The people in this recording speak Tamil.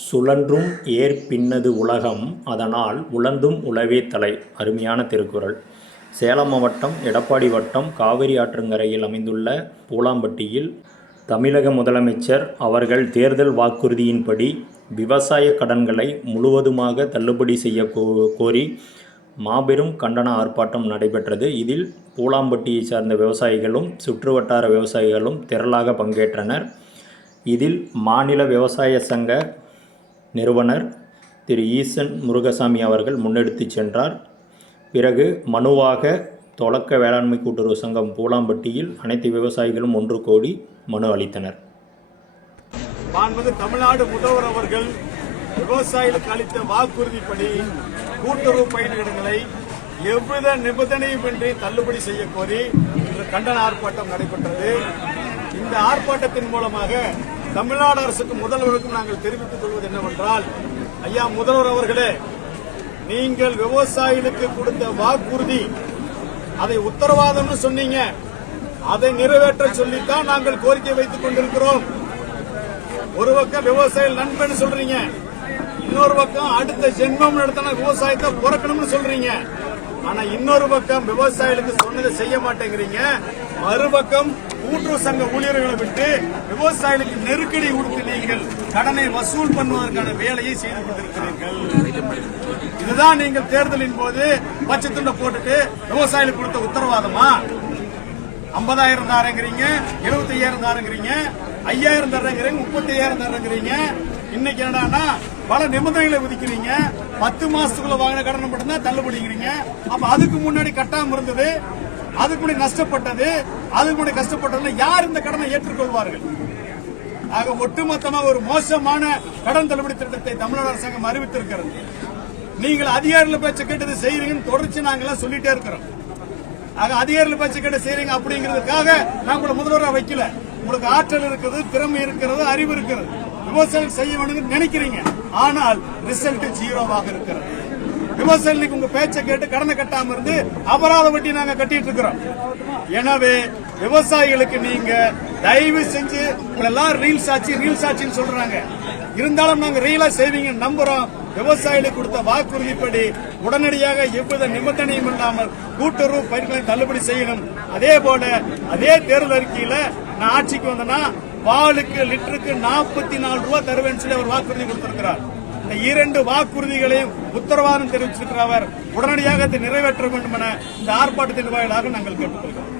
சுழன்றும் ஏர் பின்னது உலகம் அதனால் உழந்தும் உழவே தலை. அருமையான திருக்குறள். சேலம் மாவட்டம் எடப்பாடி வட்டம் காவிரி ஆற்றங்கரையில் அமைந்துள்ள பூலாம்பட்டியில் தமிழக முதலமைச்சர் அவர்கள் தேர்தல் வாக்குறுதியின்படி விவசாய கடன்களை முழுவதுமாக தள்ளுபடி செய்ய கோரி மாபெரும் கண்டன ஆர்ப்பாட்டம் நடைபெற்றது. இதில் பூலாம்பட்டியை சார்ந்த விவசாயிகளும் சுற்றுவட்டார விவசாயிகளும் திரளாக பங்கேற்றனர். இதில் மாநில விவசாய சங்க நிறுவனர் திரு ஈசன் முருகசாமி அவர்கள் முன்னெடுத்து சென்றார். பிறகு மனுவாக தொடக்க வேளாண்மை கூட்டுறவு சங்கம் பூலாம்பட்டியில் அனைத்து விவசாயிகளும் ஒன்று கோடி மனு அளித்தனர். தமிழ்நாடு முதல்வர் அவர்கள் விவசாயிகளுக்கு அளித்த வாக்குறுதிப்படி கூட்டுறவு பயிர்களை எவ்வித நிபந்தனையுமின்றி தள்ளுபடி செய்ய கோரி இன்று கண்டன ஆர்ப்பாட்டம் நடைபெற்றது. இந்த ஆர்ப்பாட்டத்தின் மூலமாக தமிழ்நாடு அரசுக்கு முதல்வருக்கும் நாங்கள் தெரிவித்துக் கொள்வது என்னவென்றால், ஐயா முதல்வர் அவர்களே, நீங்கள் விவசாயிகளுக்கு கொடுத்த வாக்குறுதி அதை உத்தரவாதம்னு சொன்னீங்க, அதை நிறைவேற்ற சொல்லித்தான் நாங்கள் கோரிக்கை வைத்துக் கொண்டிருக்கிறோம். ஒரு பக்கம் விவசாயிகள் நண்பன் சொல்றீங்க, இன்னொரு பக்கம் அடுத்த ஜென்மம் நடத்தின விவசாயத்தை புறக்கணும்னு சொல்றீங்க. ஆனா இன்னொரு பக்கம் விவசாயிகளுக்கு சொன்னதை செய்ய மாட்டேங்கிறீங்க. மறுபக்கம் கூட்டுறவு சங்க ஊழியர்களை விட்டு விவசாயிகளுக்கு நெருக்கடி கொடுத்து நீங்கள் கடனை வசூல் பண்ணுவதற்கான வேலையை செய்து கொண்டிருக்கிறீர்கள். இதுதான் நீங்கள் தேர்தலின் போது பச்சை துண்டை போட்டுட்டு விவசாயிகளுக்கு கொடுத்த உத்தரவாதமா? 50,000 தாரங்கிறீங்க, 75,000 தாரங்கிறீங்க, 5,000 தர்றங்கிறீங்க, 35,000 தர்றங்கிறீங்க. இன்னைக்கு என்னன்னா பல நிபந்தனைகளை விதிக்கிறீங்க. 10 மாசத்துக்குள்ள வாங்கின கடனை மட்டும்தான் தள்ளுபடிங்கிறீங்க. அப்ப அதுக்கு முன்னாடி கட்டாம இருந்தது, அதுக்கு முன்னாடி நஷ்டப்பட்டது, அதுக்கு முன்னாடி கஷ்டப்பட்டதுல யார் இந்த கடனை ஏற்றுக்கொள்வார்கள்? ஆக ஒட்டுமொத்தமாக ஒரு மோசமான கடன் தள்ளுபடி திட்டத்தை தமிழ்நாடு அரசாங்கம் அறிவித்திருக்கிறது. நீங்கள் அதிகாரிகள் பேச்சை கேட்டது செய்யறீங்கன்னு தொடர்ச்சி நாங்கெல்லாம் சொல்லிட்டே இருக்கிறோம். ஆக அதிகாரிகள் பேச்சை கேட்டு செய்யறீங்க அப்படிங்கிறதுக்காக நாங்க முதல்வராக வைக்கல. உங்களுக்கு ஆற்றல் இருக்கிறது, திறமை இருக்கிறது, அறிவு இருக்கிறது, விவசாயம் செய்ய வேண்டும் நினைக்கிறீங்க. ஆனால் ரிசல்ட் ஜீரோவாக இருக்கிறது. விவசாயிகளுக்கு உங்க பேச்சை கேட்டு கடனை கட்டாம இருந்து அபராத வட்டி நாங்க கட்டிட்டு இருக்கிறோம். எனவே விவசாயிகளுக்கு நீங்க தயவு செஞ்சு எல்லாம் ரீல்ஸ் ஆட்சின்னு சொல்றாங்க, இருந்தாலும் நாங்க ரீலா செய்வீங்க நம்புறோம். விவசாயிகளுக்கு கொடுத்த வாக்குறுதிப்படி உடனடியாக எவ்வித நிபந்தனையும் இல்லாமல் கூட்டுறவு பயிர்களை தள்ளுபடி செய்யணும். அதே போல அதே தேர்தல் அறிக்கையில நான் ஆட்சிக்கு வந்தேன்னா பாலுக்கு லிட்டருக்கு 44 ரூபாய் தருவேன்னு சொல்லி அவர் வாக்குறுதி கொடுத்திருக்கிறார். இந்த 2 வாக்குறுதிகளையும் உத்தரவாதம் தெரிவிச்சிருக்கிற அவர் உடனடியாக நிறைவேற்ற வேண்டும் என இந்த ஆர்ப்பாட்டத்தின் வாயிலாக நாங்கள் கேட்டுக்கொள்கிறோம்.